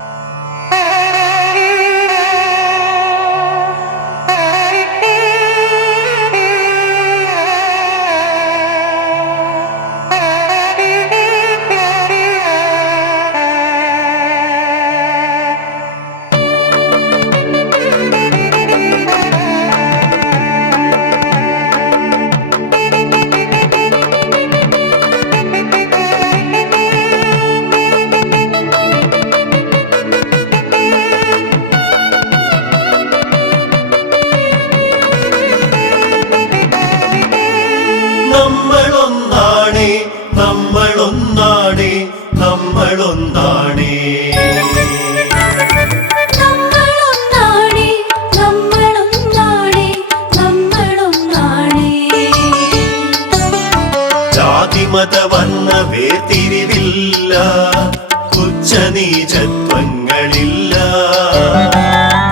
you ഉച്ചനീചത്വങ്ങളില്ല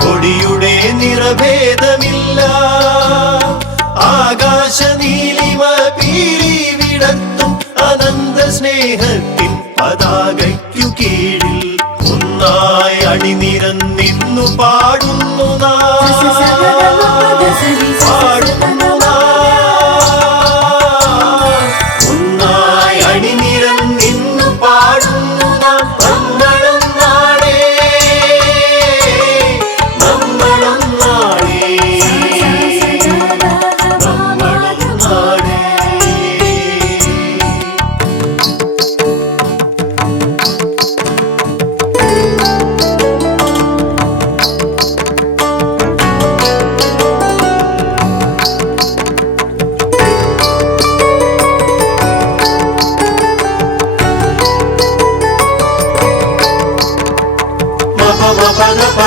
കൊടിയുടെ നിറഭേദമില്ല. ആകാശ നീലിമ പീലി വിടത്തും അനന്ത സ്നേഹത്തിൽ പതാകയ്ക്കു കീഴിൽ ഒന്നായി അണിനിരന്നിന്നു പാടുന്നു നാം.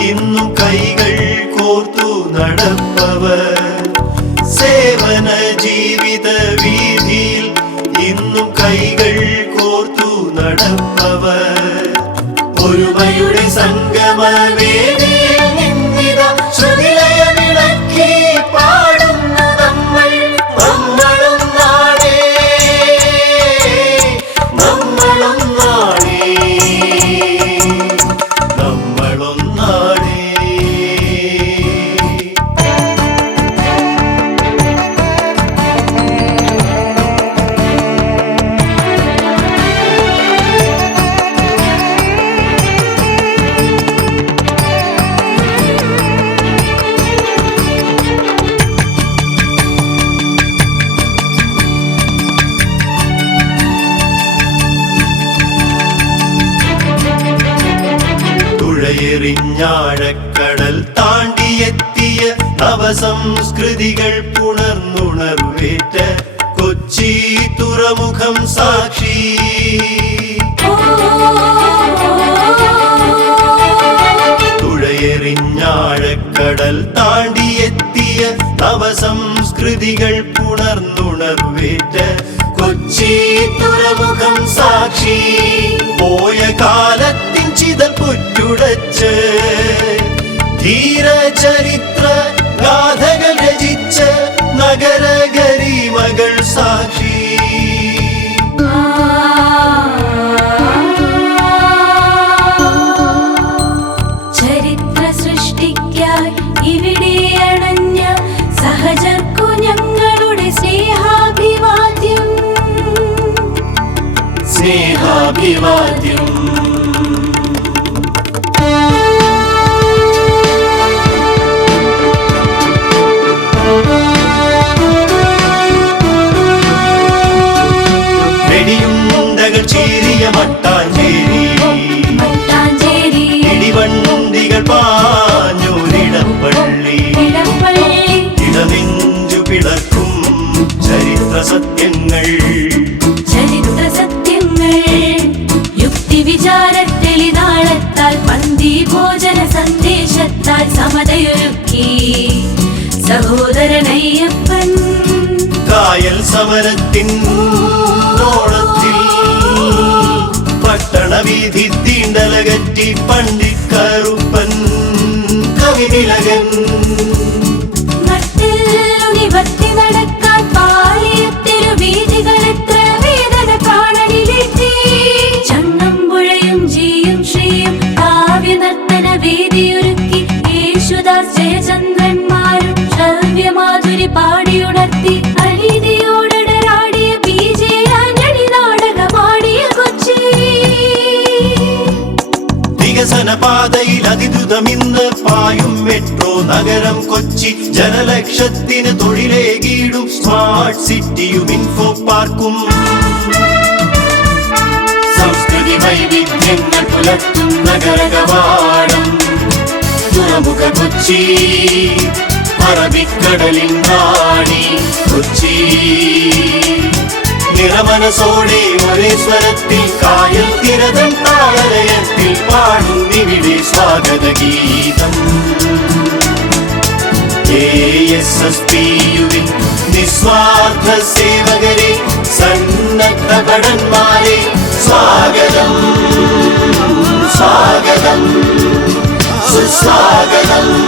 ഇന്നും കൈകൾ കോർത്തു നടപ്പവർ. സേവന ജീവിത വീതിയിൽ ഇന്നും കൈകൾ കോർത്തു നടപ്പവർ. ഒരുമയുടെ സംഗമവേദിയിൽ തുഴയെറിഞ്ഞാഴക്കടൽ താണ്ടിയെത്തിയ നവസംസ്കൃതികൾ പുണർന്നുണർവേറ്റ കൊച്ചി തുറമുഖം സാക്ഷി. തുഴയെറിഞ്ഞാഴക്കടൽ താണ്ടിയെത്തിയ നവസംസ്കൃതികൾ പുണർന്നുണർവേറ്റ കൊച്ചി തുറമുഖം സാക്ഷി. പോയ കാലത്തിൻ ചിതൽ പുറ്റുടച്ച് ധീരചരിത്ര ഗാഥകൾ രചിച്ച് നഗര ഗരിമകൾ സാക്ഷി. ചരിത്ര സൃഷ്ടിക്കായി ഇവിടെ അണഞ്ഞ സഹജർക്കു ഞങ്ങളുടെ സ്നേഹാഭിവാദ്യം. സ്നേഹാഭിവാദ്യം. സത്യങ്ങൾ. ചരിത്ര സത്യങ്ങൾ യുക്തി വിചാര തെളിനാളത്താൽ പന്തി ഭോജന സന്ദേശത്താൽ സമതയൊരുക്കി. സഹോദരനയ്യപ്പൻ. കായൽ സമരത്തിൻ ഓണത്തിൽ പട്ടണവീതി തീണ്ടലകറ്റി പണ്ടിക്കറു പാടിയുണർത്തി അനീതിയോടരാടിയ നാടകമാടിയ കൊച്ചി. വികസന പാതയിൽ അതിദ്രുതമിന്ന് പായും മെട്രോ നഗരം കൊച്ചി. ജനലക്ഷത്തിന് തൊഴിലേകിടും സ്മാർട്ട് സിറ്റിയും ഇൻഫോ പാർക്കും. സംസ്കൃതി വൈവിധ്യങ്ങൾ പുലർത്തും നഗര കവാടം തുറമുഖ കൊച്ചി. അറബിക്കടലിൻ നാടി കൊച്ചി. നിറമനസോടെ മലേശ്വരത്തിൽ കായൽ തിരതൻ താളലയത്തിൽ പാടും ഇവിടെ സ്വാഗത ഗീതം യുവിൻ നിസ്വാർത്ഥ സേവകരെ സന്നദ്ധ ഭടന്മാരെ സ്വാഗതം സ്വാഗതം സുസ്വാഗതം.